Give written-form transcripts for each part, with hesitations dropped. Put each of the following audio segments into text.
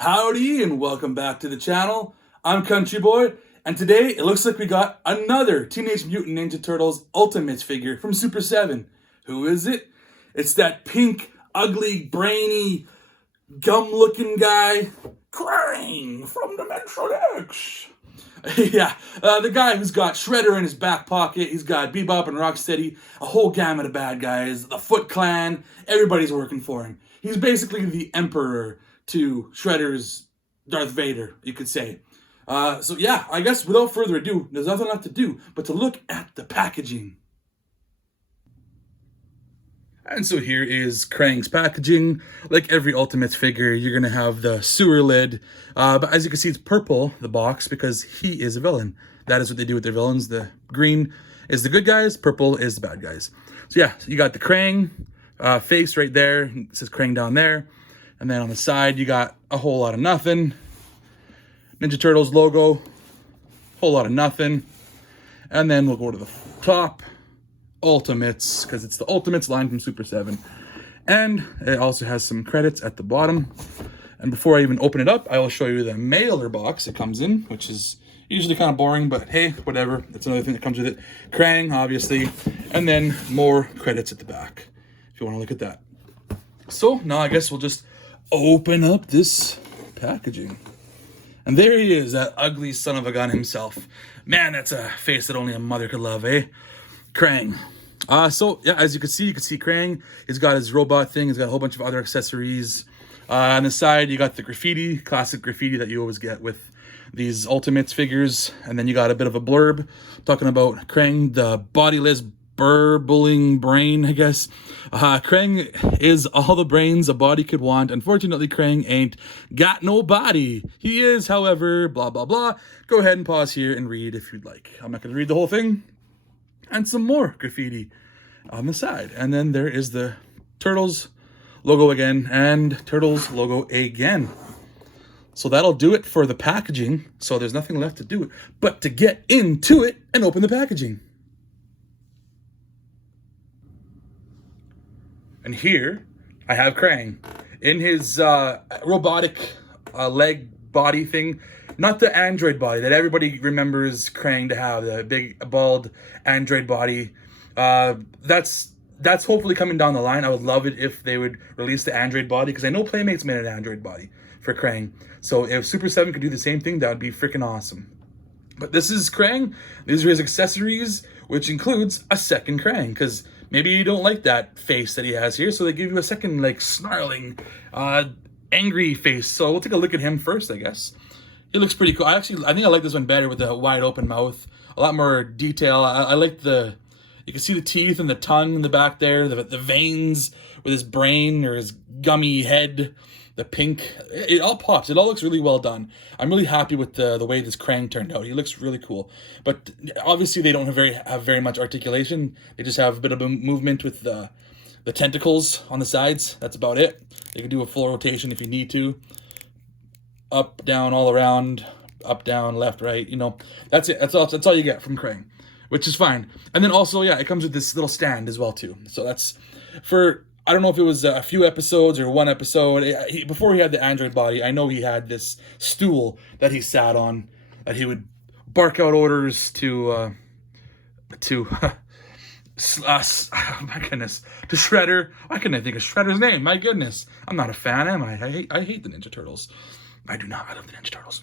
Howdy and welcome back to the channel. I'm Country Boy, and today it looks like we got another Teenage Mutant Ninja Turtles Ultimates figure from Super7. Who is it? It's that pink, ugly, brainy, gum-looking guy, Krang from Dimension X. Yeah, the guy who's got Shredder in his back pocket, he's got Bebop and Rocksteady, a whole gamut of bad guys, the Foot Clan, everybody's working for him. He's basically the Emperor to Shredder's Darth Vader, you could say. So yeah, I guess without further ado, there's nothing left to do but to look at the packaging. And so here is Krang's packaging. Like every Ultimates figure, you're going to have the sewer lid. But as you can see, it's purple, the box, because he is a villain. That is what they do with their villains. The green is the good guys, purple is the bad guys. So yeah, you got the Krang face right there. It says Krang down there. And then on the side, you got a whole lot of nothing. Ninja Turtles logo, whole lot of nothing. And then we'll go to the top. Ultimates, because it's the Ultimates line from Super7. And it also has some credits at the bottom. And before I even open it up, I will show you the mailer box it comes in, which is usually kind of boring, but hey, whatever. That's another thing that comes with it. Krang, obviously. And then more credits at the back, if you want to look at that. So now I guess we'll just open up this packaging. And there he is, that ugly son of a gun himself. Man, that's a face that only a mother could love, eh? Krang. So yeah, as you can see Krang. He's got his robot thing. He's got a whole bunch of other accessories. On the side, you got the graffiti, classic graffiti that you always get with these Ultimates figures. And then you got a bit of a blurb talking about Krang, the bodiless burbling brain, I guess. Krang is all the brains a body could want. Unfortunately, Krang ain't got no body. He is, however, blah, blah, blah. Go ahead and pause here and read if you'd like. I'm not going to read the whole thing. And some more graffiti on the side. And then there is the Turtles logo again and Turtles logo again. So that'll do it for the packaging. So there's nothing left to do but to get into it and open the packaging. And here I have Krang in his robotic leg body thing. Not the android body that everybody remembers Krang to have, the big bald android body. That's hopefully coming down the line. I would love it if they would release the android body, because I know Playmates made an android body for Krang. So if Super7 could do the same thing, that would be freaking awesome. But this is Krang. These are his accessories, which includes a second Krang, because maybe you don't like that face that he has here, so they give you a second, like, snarling, angry face. So we'll take a look at him first, I guess. He looks pretty cool. I think I like this one better with the wide open mouth. A lot more detail. I like you can see the teeth and the tongue in the back there, the veins with his brain or his gummy head, the pink. It all pops. It all looks really well done. I'm really happy with the way this Krang turned out. He looks really cool. But obviously they don't have very much articulation. They just have a bit of a movement with the tentacles on the sides. That's about it. You can do a full rotation if you need to. Up, down, all around, up, down, left, right, you know. That's it. That's all you get from Krang, which is fine. And then also, yeah, it comes with this little stand as well, too. So that's for, I don't know if it was a few episodes or one episode. Before he had the android body, I know he had this stool that he sat on, that he would bark out orders to my goodness, to Shredder. Why couldn't I think of Shredder's name? My goodness. I'm not a fan, am I? I hate the Ninja Turtles. I do not. I love the Ninja Turtles.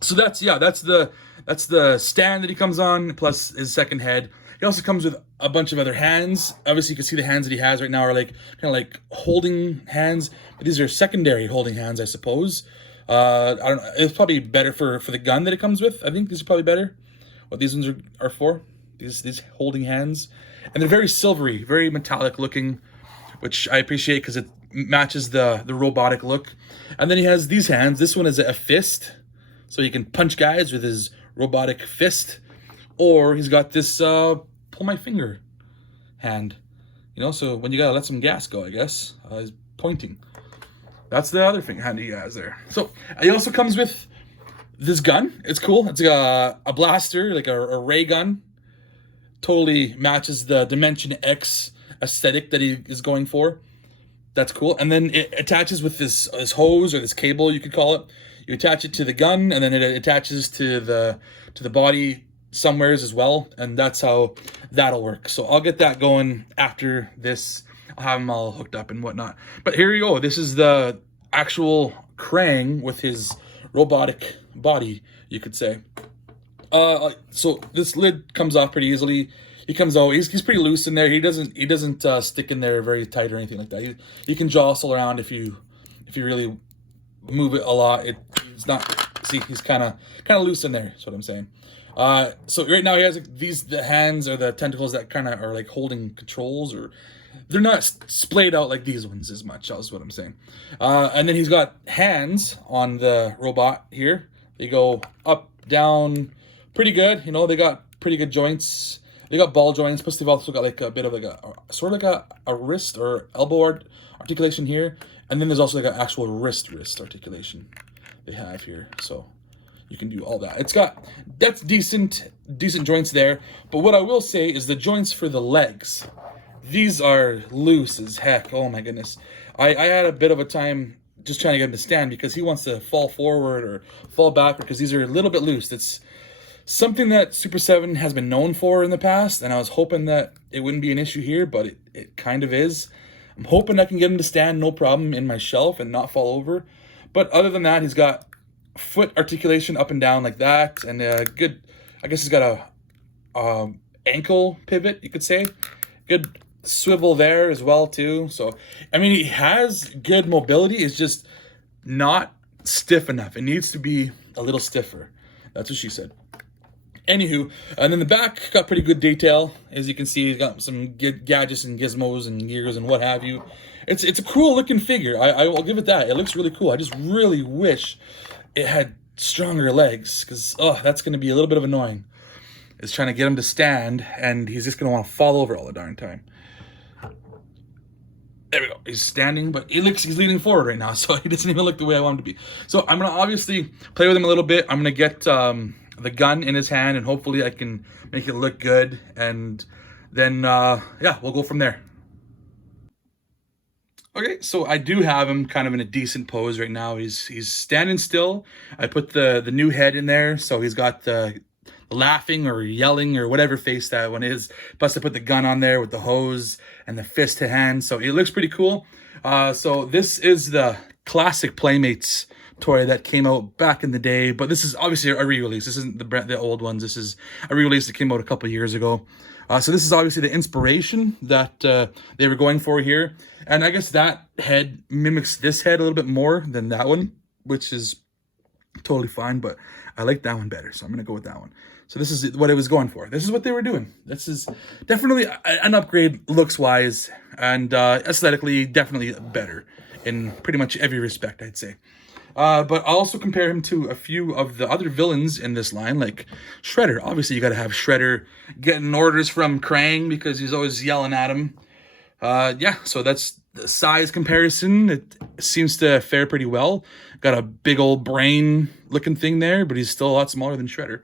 So that's the stand that he comes on, plus his second head. He also comes with a bunch of other hands. Obviously, you can see the hands that he has right now are like kind of like holding hands. But these are secondary holding hands, I suppose. I don't know. It's probably better for the gun that it comes with. I think these are probably better. What these ones are for. These holding hands. And they're very silvery, very metallic looking, which I appreciate because it matches the robotic look. And then he has these hands. This one is a fist, so he can punch guys with his robotic fist. Or he's got this pull my finger hand, you know, so when you gotta let some gas go, I guess. He's pointing. That's the other hand he has there. So he also comes with this gun. It's cool. It's like a blaster, like a ray gun. Totally matches the Dimension X aesthetic that he is going for. That's cool. And then it attaches with this hose or this cable, you could call it. You attach it to the gun, and then it attaches to the body somewheres as well, and that's how that'll work. So I'll get that going after this. I'll have them all hooked up and whatnot. But here you go. This is the actual Krang with his robotic body, you could say. So this lid comes off pretty easily. He comes out. He's pretty loose in there. He doesn't stick in there very tight or anything like that. You can jostle around if you really move it a lot. It's not. See, he's kind of loose in there. That's what I'm saying. So right now he has the hands or the tentacles that kind of are like holding controls, or they're not splayed out like these ones as much. That's what I'm saying. And then he's got hands on the robot here. They go up, down, pretty good. You know, they got pretty good joints. They got ball joints, plus they've also got like a bit of like sort of like a wrist or elbow articulation here. And then there's also like an actual wrist articulation they have here. So you can do all that. That's decent joints there. But what I will say is the joints for the legs, these are loose as heck. Oh my goodness. I had a bit of a time just trying to get him to stand because he wants to fall forward or fall backward because these are a little bit loose. It's something that Super7 has been known for in the past, and I was hoping that it wouldn't be an issue here, but it kind of is. I'm hoping I can get him to stand no problem in my shelf and not fall over. But other than that, he's got foot articulation up and down like that, and a good, I guess he's got a ankle pivot, you could say. Good swivel there as well too. So I mean, he has good mobility. It's just not stiff enough. It needs to be a little stiffer. That's what she said. Anywho, and then the back got pretty good detail. As you can see, he's got some gadgets and gizmos and gears and what have you. It's a cool looking figure. I will give it that. It looks really cool. I just really wish it had stronger legs, because that's going to be a little bit of annoying. It's trying to get him to stand, and he's just going to want to fall over all the darn time. There we go. He's standing, but he's leaning forward right now, so he doesn't even look the way I want him to be. So I'm going to obviously play with him a little bit. I'm going to get the gun in his hand, and hopefully I can make it look good, and then yeah, we'll go from there. Okay, so I do have him kind of in a decent pose right now. He's standing still. I put the new head in there, so he's got the laughing or yelling or whatever face that one is. Plus I put the gun on there with the hose and the fist to hand, so it looks pretty cool. So this is the classic Playmates toy that came out back in the day, but this is obviously a re-release. This isn't the old ones. This is a re-release that came out a couple of years ago. So this is obviously the inspiration that they were going for here. And I guess that head mimics this head a little bit more than that one, which is totally fine, but I like that one better, so I'm going to go with that one. So this is what it was going for. This is what they were doing. This is definitely an upgrade looks-wise, and aesthetically definitely better in pretty much every respect, I'd say. But I'll also compare him to a few of the other villains in this line, like Shredder. Obviously, you got to have Shredder getting orders from Krang because he's always yelling at him. Yeah, so that's the size comparison. It seems to fare pretty well. Got a big old brain looking thing there, but he's still a lot smaller than Shredder.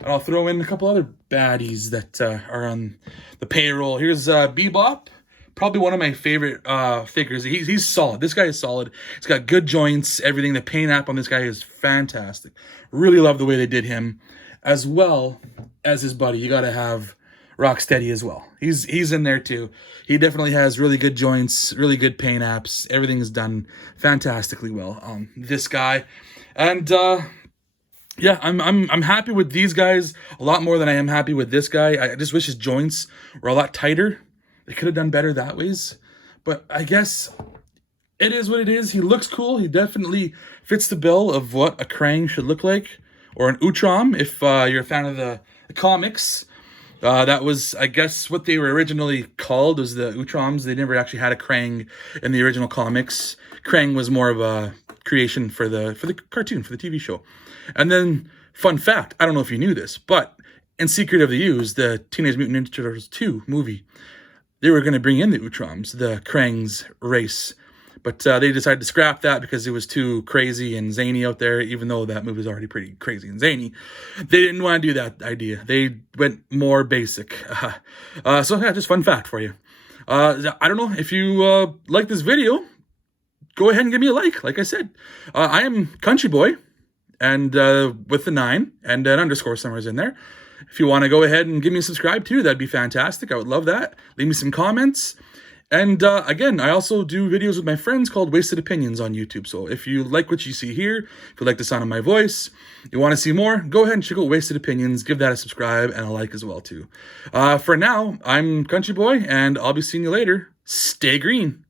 And I'll throw in a couple other baddies that are on the payroll. Here's Bebop. Probably one of my favorite figures. He's solid. This guy is solid. He's got good joints, everything. The paint app on this guy is fantastic. Really love the way they did him. As well as his buddy, you got to have Rocksteady as well. He's in there too. He definitely has really good joints, really good paint apps. Everything is done fantastically well on this guy. And yeah, I'm happy with these guys a lot more than I am happy with this guy. I just wish his joints were a lot tighter. They could have done better that ways, but I guess it is what it is. He looks cool. He definitely fits the bill of what a Krang should look like, or an Utrom if you're a fan of the comics. That was, I guess, what they were originally called, was the Utroms. They never actually had a Krang in the original comics. Krang was more of a creation for the cartoon, for the TV show. And then, fun fact, I don't know if you knew this, but in Secret of the Ooze, the Teenage Mutant Ninja Turtles 2 movie, they were going to bring in the Utroms, the Krang's race. But they decided to scrap that because it was too crazy and zany out there, even though that movie was already pretty crazy and zany. They didn't want to do that idea. They went more basic. So yeah, just fun fact for you. I don't know if you like this video. Go ahead and give me a like I said. I am Country Boy, and with the 9 and an underscore somewhere's in there. If you want to go ahead and give me a subscribe too, that'd be fantastic. I would love that. Leave me some comments. And again, I also do videos with my friends called Wasted Opinions on YouTube. So if you like what you see here, if you like the sound of my voice, you want to see more, go ahead and check out Wasted Opinions. Give that a subscribe and a like as well too. For now, I'm Country Boy, and I'll be seeing you later. Stay green.